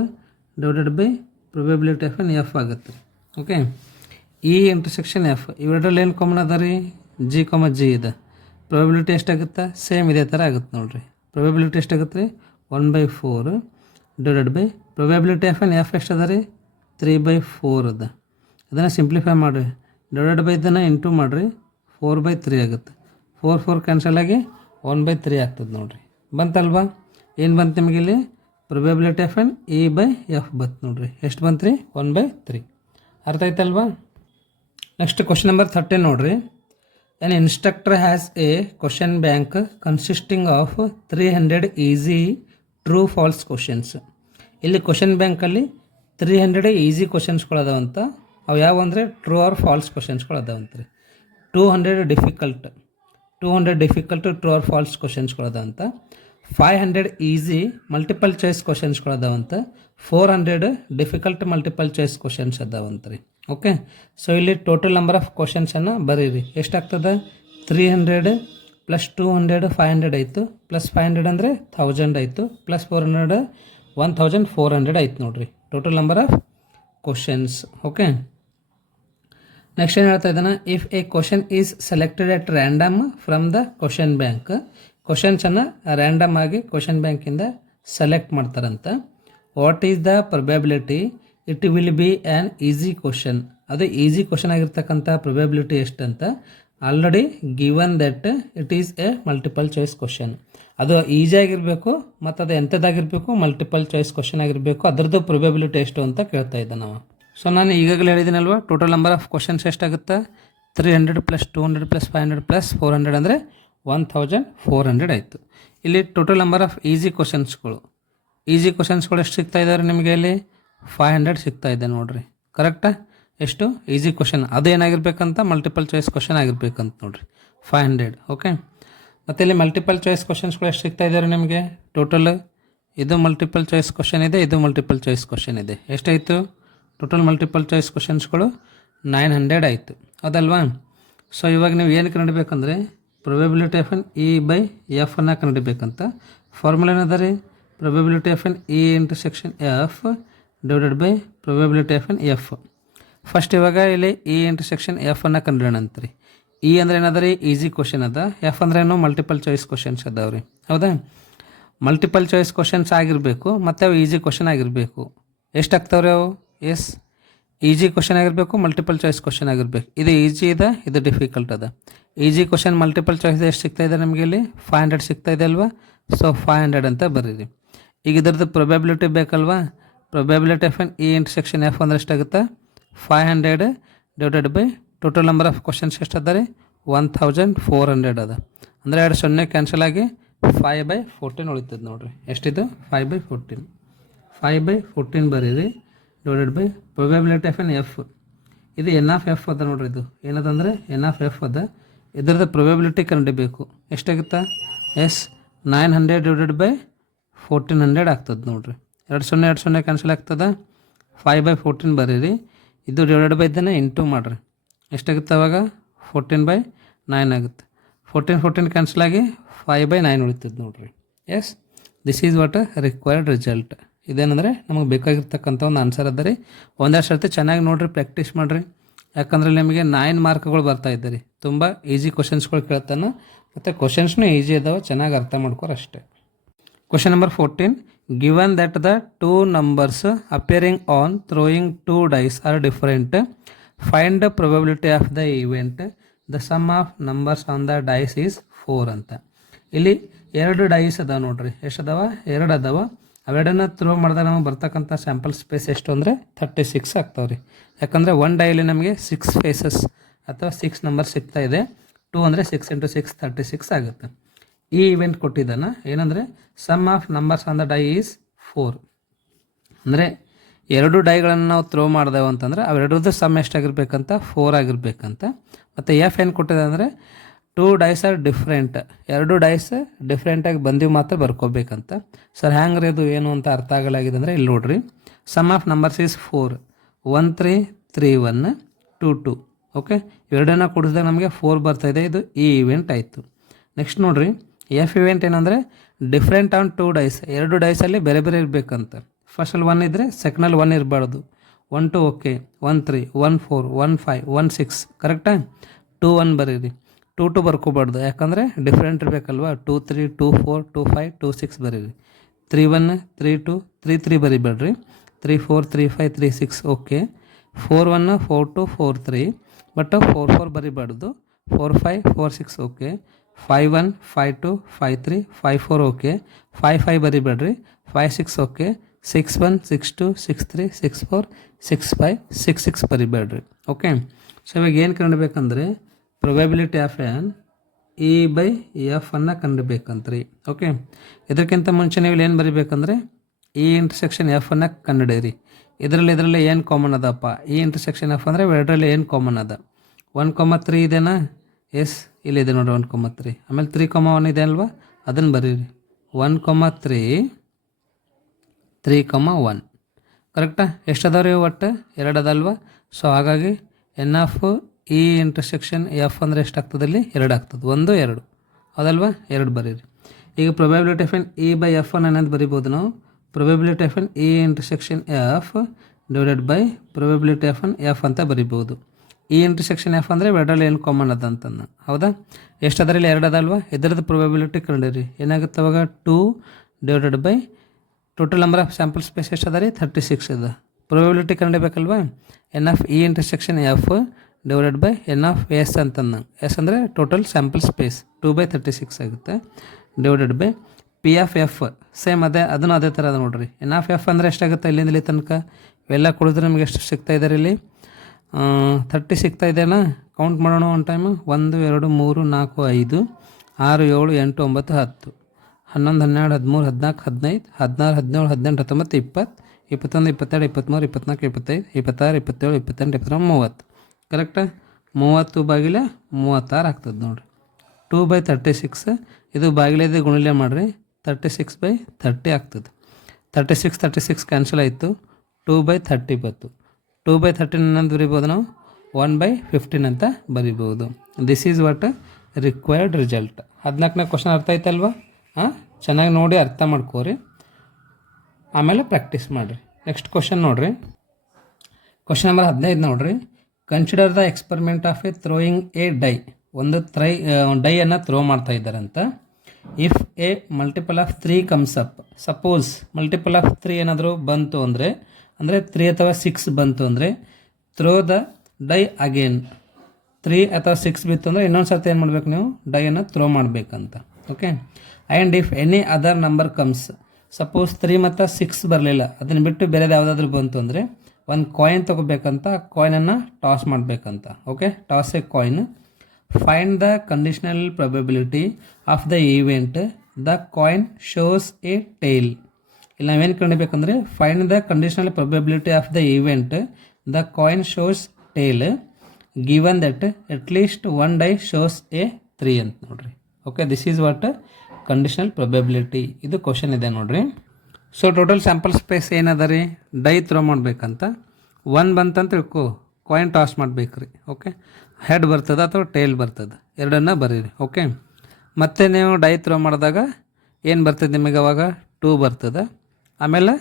divided by probability of N F ಆಗುತ್ತೆ. ಓಕೆ, ಇ ಇಂಟರ್ಸೆಕ್ಷನ್ ಎಫ್ ಇವೆರಡರಲ್ಲಿ ಏನು ಕಾಮನ್ ಅದ ರೀ? ಜಿ ಇದೆ. ಪ್ರೊಬೆಬಿಲಿಟಿ ಎಷ್ಟಾಗುತ್ತೆ? ಸೇಮ್ ಇದೇ ಥರ ಆಗುತ್ತೆ ನೋಡಿರಿ. ಪ್ರೊಬೆಬಿಲಿಟಿ ಎಷ್ಟಾಗುತ್ತೆ ರೀ? 1/4 divided by probability of N F ಎಷ್ಟದ ರೀ? 3/4 ಅದ. ಅದನ್ನು ಸಿಂಪ್ಲಿಫೈ ಮಾಡಿರಿ. ಡಿವೈಡೆಡ್ ಬೈ ಇದನ್ನು ಇಂಟು ಮಾಡಿರಿ. 4/3 ಆಗುತ್ತೆ. 4 ಕ್ಯಾನ್ಸಲ್ ಆಗಿ 1/3 ಆಗ್ತದೆ ನೋಡಿರಿ. ಬಂತಲ್ವಾ? ಏನು ಬಂತು ನಿಮಗೆ ಇಲ್ಲಿ? Probability of N E by F ಬಂತು ನೋಡಿರಿ. ಎಷ್ಟು ಬಂತು ರೀ? 1/3. ಅರ್ಥ ಆಯ್ತಲ್ವಾ? ನೆಕ್ಸ್ಟ್ ಕ್ವಶನ್ ನಂಬರ್ 13 ನೋಡಿರಿ. An instructor has a question bank consisting of 300 easy true false questions. ಇಲ್ಲಿ ಕ್ವಶನ್ ಬ್ಯಾಂಕಲ್ಲಿ 300 ಈಸಿ ಕ್ವಶನ್ಸ್ಗಳದಾವಂತ. ಅವು ಯಾವ ಅಂದರೆ ಟ್ರೂ ಆರ್ ಫಾಲ್ಸ್ ಕ್ವಶನ್ಸ್ಗಳದಾವಂತ ರೀ. 200 ಡಿಫಿಕಲ್ಟ್ ಟ್ರೂ ಆರ್ ಫಾಲ್ಸ್ ಕ್ವಶನ್ಸ್ಗಳದಾವಂತ. 500 ಈಸಿ ಮಲ್ಟಿಪಲ್ ಚಾಯ್ಸ್ ಕ್ವಶನ್ಸ್ಗಳದಾವಂತ. 400 ಡಿಫಿಕಲ್ಟ್ ಮಲ್ಟಿಪಲ್ ಚಾಯ್ಸ್ ಕ್ವಶನ್ಸ್ ಅದಾವಂತ ರೀ. ಓಕೆ, ಸೊ ಇಲ್ಲಿ ಟೋಟಲ್ ನಂಬರ್ ಆಫ್ ಕ್ವಶನ್ಸನ್ನು ಬರೀರಿ. ಎಷ್ಟಾಗ್ತದೆ? 300 ಪ್ಲಸ್ 200 500 ಆಯಿತು. ಪ್ಲಸ್ 500 ಅಂದರೆ 1000 ಆಯಿತು. ಪ್ಲಸ್ 400 1400 ಆಯ್ತು ನೋಡಿರಿ. Total number of questions. Okay, next ಏನು ಹೇಳ್ತಾ ಇದ್ದಾನೆ? If a question is selected at random from the question bank. ಕ್ವಶನ್ಸನ್ನು ರ್ಯಾಂಡಮ್ ಆಗಿ ಕ್ವಶನ್ ಬ್ಯಾಂಕಿಂದ ಸೆಲೆಕ್ಟ್ ಮಾಡ್ತಾರಂತ. What is the probability it will be an easy question. ಅದು ಈಸಿ ಕ್ವಶನ್ ಆಗಿರ್ತಕ್ಕಂಥ ಪ್ರೊಬೆಬಿಲಿಟಿ ಎಷ್ಟಂತ already given that it is a multiple choice question. ಅದು ಈಸಿ ಆಗಿರಬೇಕು ಮತ್ತು ಅದು ಎಂಥದ್ದಾಗಿರಬೇಕು? ಮಲ್ಟಿಪಲ್ ಚಾಯ್ಸ್ ಕ್ವಶನ್ ಆಗಿರಬೇಕು. ಅದರದ್ದು ಪ್ರೊಬೆಬಿಲಿಟಿ ಎಷ್ಟು ಅಂತ ಕೇಳ್ತಾ ಇದ್ದೆ ನಾವು. ಸೊ ನಾನು ಈಗಾಗಲೇ ಹೇಳಿದ್ದೀನಲ್ವ, ಟೋಟಲ್ ನಂಬರ್ ಆಫ್ ಕ್ವಶನ್ಸ್ ಎಷ್ಟಾಗುತ್ತೆ? 300 ಪ್ಲಸ್ 200 ಪ್ಲಸ್ 500 ಪ್ಲಸ್ 400 ಅಂದರೆ 1400 ಆಯಿತು. ಇಲ್ಲಿ ಟೋಟಲ್ ನಂಬರ್ ಆಫ್ ಈಸಿ ಕ್ವಶನ್ಸ್ಗಳು ಎಷ್ಟು ಸಿಗ್ತಾ ಇದ್ದಾರೆ ನಿಮಗೆ? ಇಲ್ಲಿ 500 ಸಿಗ್ತಾ ಇದೆ ನೋಡಿರಿ. ಕರೆಕ್ಟಾ? ಎಷ್ಟು ಈಸಿ ಕ್ವಶನ್ ಅದು ಏನಾಗಿರ್ಬೇಕಂತ ಮಲ್ಟಿಪಲ್ ಚಾಯ್ಸ್ ಕ್ವಶನ್ ಆಗಿರ್ಬೇಕಂತ ನೋಡಿರಿ 500. ಓಕೆ, ಮತ್ತು ಇಲ್ಲಿ ಮಲ್ಟಿಪಲ್ ಚಾಯ್ಸ್ ಕ್ವಶನ್ಸ್ಗಳು ಎಷ್ಟು ಸಿಗ್ತಾ ಇದ್ದಾರೆ ನಿಮಗೆ? ಟೋಟಲ್ ಇದು ಮಲ್ಟಿಪಲ್ ಚಾಯ್ಸ್ ಕ್ವಶನ್ ಇದೆ, ಇದು ಮಲ್ಟಿಪಲ್ ಚಾಯ್ಸ್ ಕ್ವಶನ್ ಇದೆ. ಎಷ್ಟಾಯಿತು ಟೋಟಲ್ ಮಲ್ಟಿಪಲ್ ಚಾಯ್ಸ್ ಕ್ವಶನ್ಸ್ಗಳು? 900 ಆಯಿತು, ಹೌದಲ್ವಾ? ಸೊ ಇವಾಗ ನೀವು ಏನು ಕಂಡುಹಿಡಬೇಕಂದ್ರೆ probability of N E by F ಅನ್ನು ಕಂಡುಹಿಡಬೇಕಂತ. ಫಾರ್ಮುಲಾ ಏನದ ರೀ? Probability of N E intersection F divided by probability of N F. First ಇವಾಗ ಇಲ್ಲಿ ಇ ಇಂಟರ್ಸೆಕ್ಷನ್ ಎಫ್ ಅನ್ನು ಕಂಡುಹಿಡೋಣ ಅಂತ್ರಿ. ಇ ಅಂದರೆ ಏನದ ರೀ? ಈಸಿ ಕ್ವಶನ್ ಅದ. ಎಫ್ ಅಂದ್ರೆ ಏನು? ಮಲ್ಟಿಪಲ್ ಚಾಯ್ಸ್ ಕ್ವಶನ್ಸ್ ಅದಾವ್ರಿ, ಹೌದಾ? ಮಲ್ಟಿಪಲ್ ಚಾಯ್ಸ್ ಕ್ವಶನ್ಸ್ ಆಗಿರಬೇಕು ಮತ್ತು ಅವು ಈಸಿ ಕ್ವಶನ್ ಆಗಿರಬೇಕು. ಎಷ್ಟಾಗ್ತಾವ್ರಿ ಅವು? ಎಸ್, ಈಸಿ ಕ್ವಶನ್ ಆಗಿರಬೇಕು, ಮಲ್ಟಿಪಲ್ ಚಾಯ್ಸ್ ಕ್ವಶನ್ ಆಗಿರಬೇಕು. ಇದು ಈಸಿ ಇದೆ, ಇದು ಡಿಫಿಕಲ್ಟ್ ಅದ. ಈಸಿ ಕ್ವಶನ್ ಮಲ್ಟಿಪಲ್ ಚಾಯ್ಸ್ ಎಷ್ಟು ಸಿಗ್ತಾ ಇದೆ ನಮಗೆ? ಇಲ್ಲಿ 500 ಸಿಗ್ತಾ ಇದೆ ಅಲ್ವಾ? ಸೊ 500 ಅಂತ ಬರೀರಿ. ಈಗ ಇದರದ್ದು ಪ್ರೊಬೆಬಿಲಿಟಿ ಬೇಕಲ್ವಾ? Probability of N E intersection F ಅಂದ್ರೆ ಎಷ್ಟಾಗುತ್ತೆ? 500 divided by total number of questions ಎಷ್ಟು ಅದ ರೀ? 1400 ಅದ. ಅಂದರೆ 2 0 ಕ್ಯಾನ್ಸಲ್ ಆಗಿ 5/14 ಉಳಿತದೆ ನೋಡಿರಿ. ಎಷ್ಟಿದು? 5/14. 5/14 ಬರೀರಿ divided by probability of N F. ಇದು ಎನ್ ಆಫ್ ಎಫ್ ಅದ ನೋಡ್ರಿ. ಇದು ಏನದಂದರೆ ಎನ್ ಆಫ್ ಎಫ್ ಅದ. ಇದರದ್ದು ಪ್ರೊಬೆಬಿಲಿಟಿ ಕಂಡುಹಿಡಬೇಕು. ಎಷ್ಟಾಗುತ್ತಾ? ಎಸ್, 900 ಡಿವೈಡೆಡ್ ಬೈ 1400 ಆಗ್ತದೆ ನೋಡ್ರಿ. 2 0 ಕ್ಯಾನ್ಸಲ್ ಆಗ್ತದೆ. 5/14 ಬರೀರಿ. ಇದು ಡಿವೈಡೆಡ್ ಬೈ ಇದನ್ನು ಇಂಟು ಮಾಡಿರಿ. ಎಷ್ಟಾಗುತ್ತೆ ಅವಾಗ? 14/9 ಆಗುತ್ತೆ. 14 ಕ್ಯಾನ್ಸಲ್ ಆಗಿ 5/9 ಉಳಿತದೆ ನೋಡ್ರಿ. Yes, this is what required result. ಇದೇನಂದರೆ ನಮಗೆ ಬೇಕಾಗಿರ್ತಕ್ಕಂಥ ಒಂದು ಆನ್ಸರ್ ಅದ ರೀ. ಒಂದೆರಡು ಸರ್ತಿ ಚೆನ್ನಾಗಿ ನೋಡಿರಿ, ಪ್ರಾಕ್ಟೀಸ್ ಮಾಡಿರಿ. ಯಾಕಂದರೆ ನಿಮಗೆ 9 ಮಾರ್ಕ್ಗಳು ಬರ್ತಾ ಇದ್ದಾರೆ. ತುಂಬ ಈಸಿ ಕ್ವಶನ್ಸ್ಗಳು ಕೇಳ್ತಾನೆ ಮತ್ತು ಕ್ವಶನ್ಸ್ನೂ ಈಸಿ ಅದಾವೆ, ಚೆನ್ನಾಗಿ ಅರ್ಥ ಮಾಡ್ಕೊರಿ ಅಷ್ಟೇ. Question number 14. Given that the 2 numbers appearing on throwing 2 dice are different, find the probability of the event, the sum of numbers on the dice is 4 ಅಂತ. ಇಲ್ಲಿ 2 ಡೈಸ್ ಅದಾವೆ ನೋಡ್ರಿ. ಎಷ್ಟು ಅದಾವ? 2 ಅದಾವ. ಅವೆರಡನ್ನ ಥ್ರೋ ಮಾಡಿದಾಗ ನಮಗೆ ಬರ್ತಕ್ಕಂಥ ಸ್ಯಾಂಪಲ್ ಸ್ಪೇಸ್ ಎಷ್ಟು ಅಂದರೆ 36 ಆಗ್ತಾವೆ ರೀ. ಯಾಕಂದರೆ 1 ಡೈಲಿ ನಮಗೆ 6 ಫೇಸಸ್ ಅಥವಾ 6 ನಂಬರ್ ಸಿಗ್ತಾ ಇದೆ. 2 ಅಂದರೆ 6 × 6 36 ಆಗುತ್ತೆ. ಈ ಇವೆಂಟ್ ಕೊಟ್ಟಿದ್ದಾನೆ ಏನಂದರೆ sum of numbers on the die is 4. ಅಂದರೆ 2 ಡೈಗಳನ್ನು ನಾವು ಥ್ರೋ ಮಾಡಿದೆವು ಅಂತಂದರೆ ಅವೆರಡರದ್ದು ಸಮ್ ಎಷ್ಟಾಗಿರ್ಬೇಕಂತ? 4 ಆಗಿರ್ಬೇಕಂತ. ಮತ್ತು ಎಫ್ ಏನು ಕೊಟ್ಟಿದೆ ಅಂದರೆ 2 ಡೈಸ್ ಆರ್ ಡಿಫ್ರೆಂಟ್. 2 ಡೈಸ್ ಡಿಫ್ರೆಂಟಾಗಿ ಬಂದಿವು ಮಾತ್ರ ಬರ್ಕೋಬೇಕಂತ. ಸರ್ ಹ್ಯಾಂಗ್ರಿ ಅದು ಏನು ಅಂತ ಅರ್ಥ ಆಗಲಾಗಿದೆ ಅಂದರೆ ಇಲ್ಲಿ ನೋಡ್ರಿ. Sum of numbers is 4, 1 3 3 1 2 2. Okay, ಎರಡನ್ನ ಕೂಡಿಸಿದಾಗ ನಮಗೆ 4 ಬರ್ತಾಯಿದೆ. ಇದು ಈ ಇವೆಂಟ್ ಆಯಿತು. ನೆಕ್ಸ್ಟ್ ನೋಡಿರಿ, ಎಫ್ ಇವೆಂಟ್ ಏನಂದರೆ ಡಿಫ್ರೆಂಟ್ ಆನ್ 2 ಡೈಸ್. 2 ಡೈಸಲ್ಲಿ ಬೇರೆ ಬೇರೆ ಇರಬೇಕಂತ. ಫಸ್ಟಲ್ಲಿ 1 ಇದ್ದರೆ ಸೆಕೆಂಡಲ್ಲಿ 1 ಇರಬಾರ್ದು. 1 2 ಓಕೆ, 1 3 1 4 1 5 1 6 ಕರೆಕ್ಟಾ? 2 1 ಬರೀರಿ. 2 2 ಬರ್ಕೋಬಾರ್ದು, ಯಾಕಂದರೆ ಡಿಫ್ರೆಂಟ್ ಇರಬೇಕಲ್ವಾ. 2 3 2 4 2 5 2 6 ಬರೀರಿ. 3 1 3 2 3 3 ಬರೀಬೇಡ್ರಿ. 3 4 3 5 3 6 okay. 4 1 4 2 4 3 but 4 4 ಬರೀಬಾರ್ದು. 4 5 4 6 okay. 5 1 5 2 5 3 5 4 okay. 5 5 ಬರೀಬೇಡ್ರಿ. 5 6 okay. 6 1 6 2 6 3 6 4 6 5 6 6 ಬರೀಬೇಡ್ರಿ. ಓಕೆ, ಸೊ ಇವಾಗ ಏನು ಕಂಡುಬೇಕಂದ್ರೆ probability of N E by F ಅನ್ನು ಕಂಡುಬೇಕಂತ್ರಿ. ಓಕೆ, ಇದಕ್ಕಿಂತ ಮುಂಚೆ ನೀವು ಏನು ಬರೀಬೇಕಂದ್ರೆ ಇ ಇಂಟರ್ಸೆಕ್ಷನ್ ಎಫ್ ಅನ್ನು ಕಂಡುಹಿಡಿಯಿರಿ. ಇದರಲ್ಲಿ ಏನು ಕಾಮನ್ ಅದಪ್ಪ? ಇ ಇಂಟರ್ಸೆಕ್ಷನ್ ಎಫ್ ಅಂದರೆ ಎರಡರಲ್ಲಿ ಏನು ಕಾಮನ್ ಅದ? 1, 3 ಇದೆನಾ? ಎಸ್, ಇಲ್ಲಿದೆ ನೋಡಿ 1, 3. ಆಮೇಲೆ 3, 1 ಇದೆ ಅಲ್ವಾ? ಅದನ್ನು ಬರೀರಿ. 1, 3 3, 1 ಕರೆಕ್ಟಾ? ಎಷ್ಟು ಅದಾವ್ರಿ ಒಟ್ಟು? 2 ಅದಲ್ವಾ? ಸೊ ಹಾಗಾಗಿ N of E intersection F ಅಂದರೆ ಎಷ್ಟಾಗ್ತದೆ? ಇಲ್ಲಿ 2 ಆಗ್ತದೆ. 1 2 ಅದಲ್ವಾ? 2 ಬರೀರಿ. ಈಗ probability of N E by F ಅನ್ನು ಏನಾದ್ರು ಬರಿಬೋದು ನಾವು? Probability of N E intersection F divided by probability of N F ಅಂತ ಬರಿಬೋದು. ಈ ಇಂಟರ್ಸೆಕ್ಷನ್ ಎಫ್ ಅಂದರೆ ಎರಡರಲ್ಲಿ ಏನು ಕಾಮನ್ ಅದ ಅಂತಂದು, ಹೌದಾ? ಎಷ್ಟು ಅದರಲ್ಲಿ 2 ಅದಲ್ವಾ? ಇದರದ್ದು ಪ್ರೊಬೆಬಿಲಿಟಿ ಕಂಡಿರಿ. ಏನಾಗುತ್ತೆ ಅವಾಗ? 2 divided by total number of sample space ಎಷ್ಟು ಅದ ರೀ? 36 ಇದೆ. ಪ್ರೊಬೆಬಿಲಿಟಿ ಕಂಡಿಬೇಕಲ್ವಾ? N of E intersection F divided by N of S ಅಂತಂದು. ಎಸ್ ಅಂದರೆ ಟೋಟಲ್ ಸ್ಯಾಂಪಲ್ ಸ್ಪೇಸ್ 2/36 ಆಗುತ್ತೆ. Divided by P of F same ಅದನ್ನು ಅದೇ ಥರ ಅದ ನೋಡ್ರಿ. ಎನ್ ಆಫ್ ಎಫ್ ಅಂದರೆ ಎಷ್ಟಾಗುತ್ತೆ? ಇಲ್ಲಿಂದ ಇಲ್ಲಿ ತನಕ ಇವೆಲ್ಲ ಕುಡಿದ್ರೆ ನಮಗೆ ಎಷ್ಟು ಸಿಗ್ತಾ ಇದ್ದಾರೆ? ಇಲ್ಲಿ 30 ಸಿಗ್ತಾ ಇದೆಯಲ್ಲ. ಕೌಂಟ್ ಮಾಡೋಣ ಒಂದು ಟೈಮು. 1 2 3 4 5 6 7 8 9 10 11 12 13 14 15 16 17 18 19 20 21 22 23 24 25 26 27 28 29 30 ಕರೆಕ್ಟಾ 30 ಬಾಗಿಲೆ 36 ಆಗ್ತದೆ ನೋಡಿರಿ 2/36 ಇದು ಬಾಗಿಲೆದು ಗುಣಿಲೆ ಮಾಡಿರಿ 36/30 ಆಗ್ತದೆ 36 ಕ್ಯಾನ್ಸಲ್ ಆಯಿತು 2/30 ಬಂತು 2/13 ಅನ್ನೋದು ಬರಿಬೋದು ನಾವು 1/15 ಅಂತ ಬರಿಬೋದು. This is what required result. 14ನೇ ಕ್ವಶನ್ ಅರ್ಥ ಆಯ್ತಲ್ವಾ? ಚೆನ್ನಾಗಿ ನೋಡಿ ಅರ್ಥ ಮಾಡ್ಕೋರಿ, ಆಮೇಲೆ ಪ್ರಾಕ್ಟೀಸ್ ಮಾಡಿರಿ. ನೆಕ್ಸ್ಟ್ ಕ್ವಶನ್ ನೋಡಿರಿ, ಕ್ವಶನ್ ನಂಬರ್ 15 ನೋಡಿರಿ. Consider the experiment of a throwing a die. ಒಂದು ಡೈಯನ್ನು ಥ್ರೋ ಮಾಡ್ತಾ ಇದ್ದಾರಂತ. If a multiple of 3 comes up, suppose multiple of 3 ಏನಾದರೂ ಬಂತು ಅಂದರೆ 3 ಅಥವಾ 6 ಬಂತು ಅಂದರೆ ಥ್ರೋ ದ ಡೈ ಅಗೇನ್. 3 ಅಥವಾ 6 ಬಿತ್ತು ಅಂದರೆ ಇನ್ನೊಂದು ಸರ್ತಿ ಏನು ಮಾಡಬೇಕು ನೀವು ಡೈಯನ್ನು ಥ್ರೋ ಮಾಡಬೇಕಂತ. Okay. And if any other number comes, suppose 3 ಮತ್ತು 6 ಬರಲಿಲ್ಲ, ಅದನ್ನು ಬಿಟ್ಟು ಬೇರೆದು ಯಾವುದಾದ್ರೂ ಬಂತು ಅಂದರೆ ಒಂದು ಕಾಯಿನ್ ತೊಗೋಬೇಕಂತ, ಕಾಯಿನನ್ನು ಟಾಸ್ ಮಾಡಬೇಕಂತ. Okay, toss a coin. Find the conditional probability of the event the coin shows a tail. ಇಲ್ಲಿ ನಾವೇನು ಕಂಡಿಬೇಕಂದ್ರೆ find the conditional probability of the event the coin shows tail given that at least one die shows a 3 ಅಂತ ನೋಡ್ರಿ. Okay, this is what conditional probability. ಇದು ಕ್ವಶನ್ ಇದೆ ನೋಡ್ರಿ. ಸೊ ಟೋಟಲ್ ಸ್ಯಾಂಪಲ್ ಸ್ಪೇಸ್ ಏನದ ರೀ, ಡೈ ಥ್ರೋ ಮಾಡ್ಬೇಕಂತ. 1 ಬಂತಂತ ತಿಳ್ಕೊ, ಕಾಯಿನ್ ಟಾಸ್ ಮಾಡ್ಬೇಕ್ರಿ. ಓಕೆ, ಹೆಡ್ ಬರ್ತದೆ ಅಥವಾ ಟೇಲ್ ಬರ್ತದೆ, ಎರಡನ್ನ ಬರೀರಿ. ಓಕೆ, ಮತ್ತೆ ನೀವು ಡೈ ಥ್ರೋ ಮಾಡಿದಾಗ ಏನು ಬರ್ತದೆ ನಿಮಗೆ ಅವಾಗ 2 ಬರ್ತದೆ. ಆಮೇಲೆ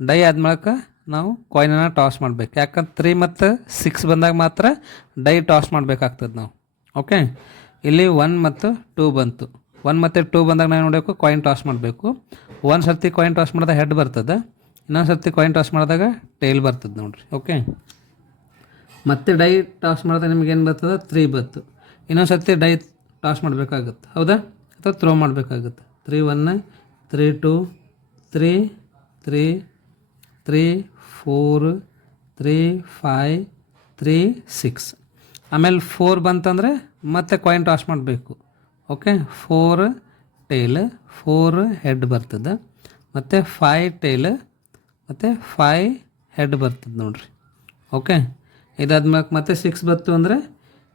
ಡೈ ಆದ್ಮೇಲೆ ನಾವು ಕಾಯಿನನ್ನು ಟಾಸ್ ಮಾಡ್ಬೇಕು, ಯಾಕಂದ್ರೆ 3 ಮತ್ತು 6 ಬಂದಾಗ ಮಾತ್ರ ಡೈ ಟಾಸ್ ಮಾಡಬೇಕಾಗ್ತದೆ ನಾವು. ಓಕೆ, ಇಲ್ಲಿ 1 ಮತ್ತು 2 ಬಂತು. 1 ಮತ್ತು 2 ಬಂದಾಗ ನಾವು ನೋಡಬೇಕು ಕಾಯಿನ್ ಟಾಸ್ ಮಾಡಬೇಕು. ಒಂದು ಸರ್ತಿ ಕಾಯಿನ್ ಟಾಸ್ ಮಾಡಿದಾಗ ಹೆಡ್ ಬರ್ತದೆ, ಇನ್ನೊಂದು ಸರ್ತಿ ಕಾಯಿನ್ ಟಾಸ್ ಮಾಡಿದಾಗ ಟೇಲ್ ಬರ್ತದೆ ನೋಡಿರಿ. ಓಕೆ, ಮತ್ತೆ ಡೈ ಟಾಸ್ ಮಾಡಿದಾಗ ನಿಮಗೇನು ಬರ್ತದೆ 3 ಬಂತು. ಇನ್ನೊಂದು ಸರ್ತಿ ಡೈ ಟಾಸ್ ಮಾಡಬೇಕಾಗುತ್ತೆ, ಹೌದಾ, ಅಥವಾ ಥ್ರೋ ಮಾಡಬೇಕಾಗುತ್ತೆ. 3 1 3 2 3 3 3 4 3 5 3 6. ಆಮೇಲೆ 4 ಬಂತಂದರೆ ಮತ್ತೆ ಕಾಯಿನ್ ಟಾಸ್ ಮಾಡಬೇಕು. ಓಕೆ, 4 ಟೇಲ್ 4 ಹೆಡ್ ಬರ್ತದೆ, ಮತ್ತು 5 ಟೇಲ್ ಮತ್ತು 5 ಹೆಡ್ ಬರ್ತದೆ ನೋಡಿರಿ. ಓಕೆ, ಇದಾದ್ಮೇಲೆ ಮತ್ತೆ 6 ಬಂತು ಅಂದರೆ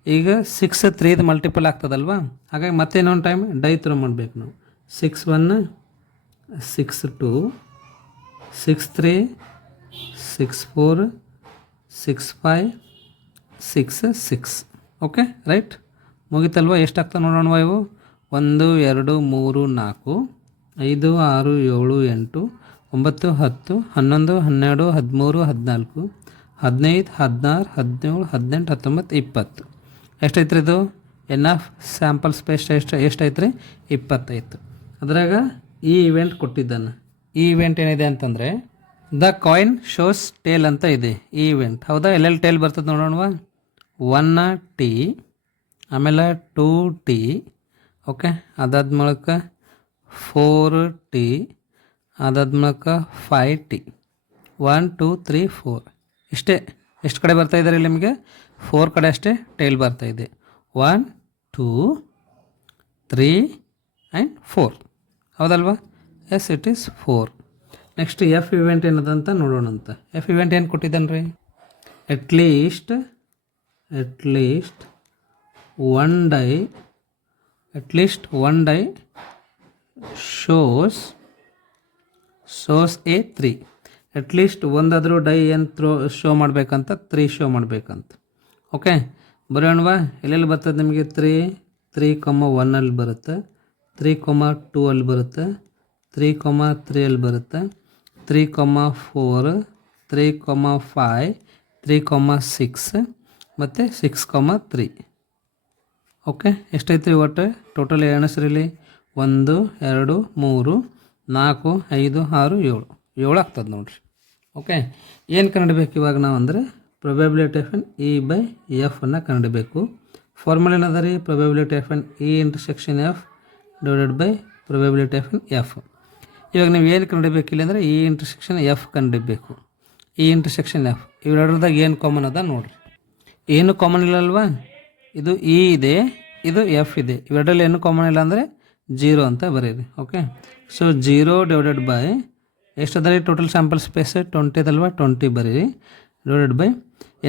ಈಗ 6 3 ಮಲ್ಟಿಪಲ್ ಆಗ್ತದಲ್ವಾ, ಹಾಗಾಗಿ ಮತ್ತೆ ಇನ್ನೊಂದು ಟೈಮ್ ಡೈ ಥ್ರೋ ಮಾಡಬೇಕು ನಾವು. 6 1 6 2 6 3 6 4 6 5 6 6. ಓಕೆ, ರೈಟ್, ಮುಗಿತಲ್ವ? ಎಷ್ಟಾಗ್ತದೆ ನೋಡೋಣ ಇವು. 1 2 3 4 5 6 7 8 9 10 11 12 13 14 15 16 17 18 19 20. ಎಷ್ಟೈತ್ರಿ ಇದು? ಎನ್ ಆಫ್ ಸ್ಯಾಂಪಲ್ ಸ್ಪೇಸ್ ಎಷ್ಟೈತ್ರಿ? 20 ಐತು. ಅದ್ರಾಗ ಈ ಇವೆಂಟ್ ಕೊಟ್ಟಿದ್ದಾನೆ. ಈ ಇವೆಂಟ್ ಏನಿದೆ ಅಂತಂದರೆ ದ ಕಾಯಿನ್ ಶೋಸ್ ಟೇಲ್ ಅಂತ ಇದೆ ಈ ಇವೆಂಟ್, ಹೌದಾ? ಎಲ್ಲೆಲ್ಲಿ ಟೇಲ್ ಬರ್ತದೆ ನೋಡೋಣವಾ. 1 T, ಆಮೇಲೆ 2 T. ಓಕೆ, ಅದಾದ್ಮೇಲೆ 4 T, ಅದಾದ್ಮೇಲೆ 5 T. 1 2 3 4 ಇಷ್ಟೇ. ಎಷ್ಟು ಕಡೆ ಬರ್ತಾ ಇದ್ದಾರೆ ಇಲ್ಲಿ ನಿಮಗೆ? 4 ಕಡೆ ಅಷ್ಟೇ ಟೇಲ್ ಬರ್ತಾ ಇದೆ. 1 2 3 ಆ್ಯಂಡ್ 4, ಹೌದಲ್ವಾ? Yes, it is 4. Next F event ಏನದಂತ ನೋಡೋಣಂತ. ಎಫ್ ಇವೆಂಟ್ ಏನು ಕೊಟ್ಟಿದ್ದಾನೆ ರೀ? At least one die shows a 3. At least ಒಂದಾದರೂ ಡೈ ಏನು ಶೋ ಮಾಡಬೇಕಂತ 3 ಶೋ ಮಾಡಬೇಕಂತ. ಓಕೆ, ಬರೋಣವಾ. ಎಲ್ಲೆಲ್ಲಿ ಬರ್ತದೆ ನಿಮಗೆ? 3 3, 1 ಅಲ್ಲಿ ಬರುತ್ತೆ, 3, 2 ಅಲ್ಲಿ ಬರುತ್ತೆ, 3, 3 ಅಲ್ಲಿ ಬರುತ್ತೆ, 3, 4, 3, 5, 3, 6 ಮತ್ತು 6, 3. ಓಕೆ, ಎಷ್ಟೈತ್ರಿ ಒಟ್ಟು ಟೋಟಲ್ ಎಣಸ್ರಿಲಿ? 1 2 3 4 5 6 7 ಆಗ್ತದೆ ನೋಡಿರಿ. ಓಕೆ, ಏನು ಕಂಡುಹಿಡಬೇಕು ಇವಾಗ ನಾವು ಅಂದರೆ probability of N E by F ಅನ್ನು ಕಂಡುಹಿಡಬೇಕು. ಫಾರ್ಮುಲಾ ಏನದ ರೀ? Probability of N E intersection F divided by probability of N F. ಇವಾಗ ನೀವು ಏನು ಕಂಡುಹಿಡಬೇಕಿಲ್ಲ ಅಂದರೆ ಇ ಇಂಟರ್ಸೆಕ್ಷನ್ ಎಫ್ ಕಂಡುಹಿಡಬೇಕು. ಇ ಇಂಟರ್ಸೆಕ್ಷನ್ ಎಫ್ ಇವೆರಡರದಾಗ ಏನು ಕಾಮನ್ ಅದ ನೋಡಿರಿ. ಏನು ಕಾಮನ್ ಇಲ್ಲಲ್ವಾ? ಇದು ಇ ಇದೆ, ಇದು ಎಫ್ ಇದೆ. ಇವೆರಡರಲ್ಲಿ ಏನು ಕಾಮನ್ ಇಲ್ಲ ಅಂದರೆ 0 ಅಂತ ಬರೀರಿ. ಓಕೆ, ಸೊ 0 ಡಿವೈಡೆಡ್ ಬೈ ಎಷ್ಟದ ರೀ ಟೋಟಲ್ ಸ್ಯಾಂಪಲ್ ಸ್ಪೇಸ್ 20 ಅದಲ್ವಾ, 20 ಬರೀರಿ divided by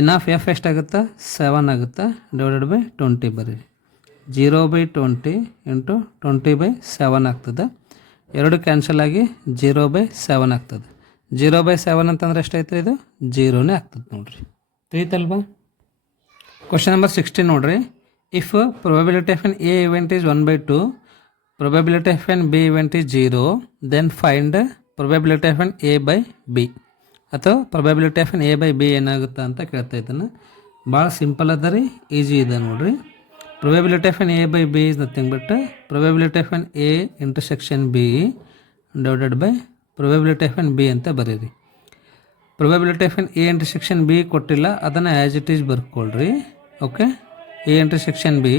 N of F ಎಷ್ಟಾಗುತ್ತಾ 7 ಆಗುತ್ತಾ ಡಿವೈಡೆಡ್ ಬೈ 20 ಬರೀರಿ. 0/20 ಇಂಟು 20/7 ಆಗ್ತದೆ. ಎರಡು ಕ್ಯಾನ್ಸಲ್ ಆಗಿ 0/7 ಆಗ್ತದೆ. 0/7 ಅಂತಂದ್ರೆ ಎಷ್ಟೈತೆ ರೀ, ಇದು 0ನೇ ಆಗ್ತದೆ ನೋಡಿರಿ. ತಿಳಿತಲ್ವಾ? ಕ್ವಶನ್ ನಂಬರ್ 16 ನೋಡ್ರಿ. If probability of N A event is 1/2, probability of N B event is 0, then find probability of N A by B. ಅಥವಾ probability of N A by B ಏನಾಗುತ್ತಾ ಅಂತ ಕೇಳ್ತಾ ಇದ್ದಾನೆ. ಭಾಳ ಸಿಂಪಲ್ ಅದ ರೀ, ಈಜಿ ಇದೆ ನೋಡ್ರಿ. Probability of N A by B is nothing but probability of N A intersection B divided by probability of N B ಅಂತ ಬರೀರಿ. Probability of N A intersection B ಕೊಟ್ಟಿಲ್ಲ, ಅದನ್ನು ಆ್ಯಸ್ ಇಟ್ ಈಸ್ ಬರ್ಕೊಳ್ರಿ. Okay, A intersection B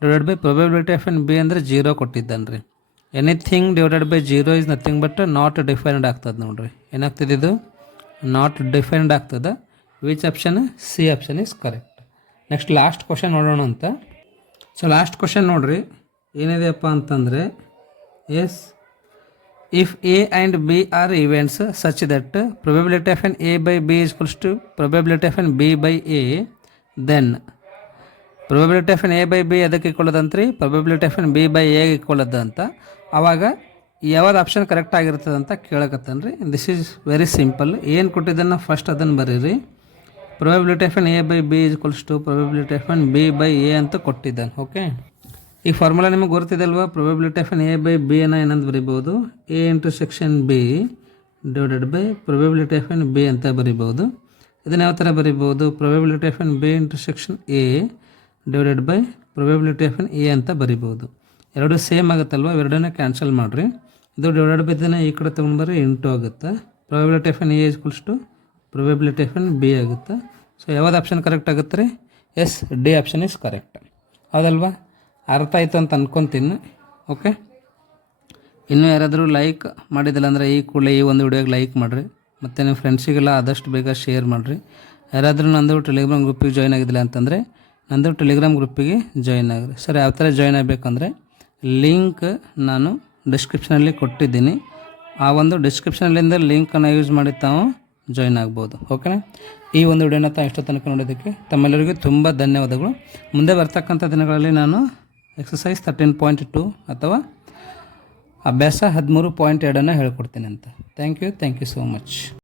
divided by probability of N B ಅಂದರೆ 0 ಕೊಟ್ಟಿದ್ದಾನೆ ರೀ. Anything divided by 0 is nothing but not defined ಆಗ್ತದೆ ನೋಡ್ರಿ. ಏನಾಗ್ತದೆ ಇದು? ನಾಟ್ ಡಿಫೈನ್ಡ್ ಆಗ್ತದೆ. Which option? C option is correct. Next last question ನೋಡೋಣ ಅಂತ. ಸೊ ಲಾಸ್ಟ್ ಕ್ವಶನ್ ನೋಡ್ರಿ, ಏನಿದೆಯಪ್ಪ ಅಂತಂದರೆ as if A and B are events such that probability of N A by B is equals to probability of N B by A, then probability of N A by B ಅದಕ್ಕೆ ಇಕ್ಕೊಳ್ಳೋದಂತ್ರಿ probability of N B by A ಇಕ್ಕೊಳ್ಳೋದು ಅಂತ. ಆವಾಗ ಯಾವ್ದು ಆಪ್ಷನ್ ಕರೆಕ್ಟ್ ಆಗಿರ್ತದೆ ಅಂತ ಕೇಳಕತ್ತಾನೆ ರೀ. This is very simple. ಏನು ಕೊಟ್ಟಿದ್ದನ್ನು ಫಸ್ಟ್ ಅದನ್ನು ಬರೀರಿ. Probability of N A by B is equals to probability of N B by A ಅಂತ ಕೊಟ್ಟಿದ್ದಾನೆ. ಓಕೆ, ಈ ಫಾರ್ಮುಲಾ ನಿಮಗೆ ಗೊತ್ತಿದೆ ಅಲ್ವಾ? Probability of N A by B ಅನ್ನು ಏನಂತ ಬರಿಬೋದು? A intersection B divided by probability of N B ಅಂತ ಬರಿಬೋದು. ಇದನ್ನು ಯಾವ ಥರ ಬರಿಬೋದು? Probability of N B intersection A divided by probability of N A ಅಂತ ಬರಿಬೋದು. ಎರಡು ಸೇಮ್ ಆಗುತ್ತಲ್ವ, ಎರಡನ್ನ ಕ್ಯಾನ್ಸಲ್ ಮಾಡಿರಿ. ಇದು ಡಿವೈಡೆಡ್ ಬೈ ಇದನ್ನು ಈ ಕಡೆ ತೊಗೊಂಡ್ಬರ್ರಿ, ಇಂಟು ಆಗುತ್ತೆ. Probability of N A is equals to probability of N B ಆಗುತ್ತೆ. ಸೊ ಯಾವ್ದು ಆಪ್ಷನ್ ಕರೆಕ್ಟ್ ಆಗುತ್ತೆ ರೀ? Yes, D option is correct. ಹೌದಲ್ವಾ? ಅರ್ಥ ಆಯಿತು ಅಂತ ಅಂದ್ಕೊತೀನಿ. ಓಕೆ, ಇನ್ನೂ ಯಾರಾದರೂ ಲೈಕ್ ಮಾಡಿದಿಲ್ಲ ಅಂದರೆ ಈ ಕೂಡಲೇ ಈ ಒಂದು ವಿಡಿಯೋಗೆ ಲೈಕ್ ಮಾಡಿರಿ. ಮತ್ತು ನಿಮ್ಮ ಫ್ರೆಂಡ್ಸಿಗೆಲ್ಲ ಆದಷ್ಟು ಬೇಗ ಶೇರ್ ಮಾಡಿರಿ. ಯಾರಾದರೂ ನಂದು ಟೆಲಿಗ್ರಾಮ್ ಗ್ರೂಪಿಗೆ ಜಾಯ್ನ್ ಆಗಿದ್ದಿಲ್ಲ ಅಂತಂದರೆ ನಂದು ಟೆಲಿಗ್ರಾಮ್ ಗ್ರೂಪಿಗೆ ಜಾಯ್ನ್ ಆಗಿರಿ. ಸರ್, ಯಾವ ಥರ ಜಾಯ್ನ್ ಆಗಬೇಕಂದ್ರೆ ಲಿಂಕ್ ನಾನು ಡಿಸ್ಕ್ರಿಪ್ಷನಲ್ಲಿ ಕೊಟ್ಟಿದ್ದೀನಿ. ಆ ಒಂದು ಡಿಸ್ಕ್ರಿಪ್ಷನಲ್ಲಿಂದ ಲಿಂಕನ್ನು ಯೂಸ್ ಮಾಡಿ ತಾವು ಜಾಯ್ನ್ ಆಗ್ಬೋದು. ಓಕೆನಾ? ಈ ಒಂದು ವಿಡಿಯೋನ ತಾವು ಇಷ್ಟ ತನಕ ನೋಡೋದಕ್ಕೆ ತಮ್ಮೆಲ್ಲರಿಗೂ ತುಂಬ ಧನ್ಯವಾದಗಳು. ಮುಂದೆ ಬರ್ತಕ್ಕಂಥ ದಿನಗಳಲ್ಲಿ ನಾನು ಎಕ್ಸಸೈಸ್ 13.2 ಅಥವಾ ಅಭ್ಯಾಸ 13.2 ಹೇಳ್ಕೊಡ್ತೀನಿ ಅಂತ. Thank you so much.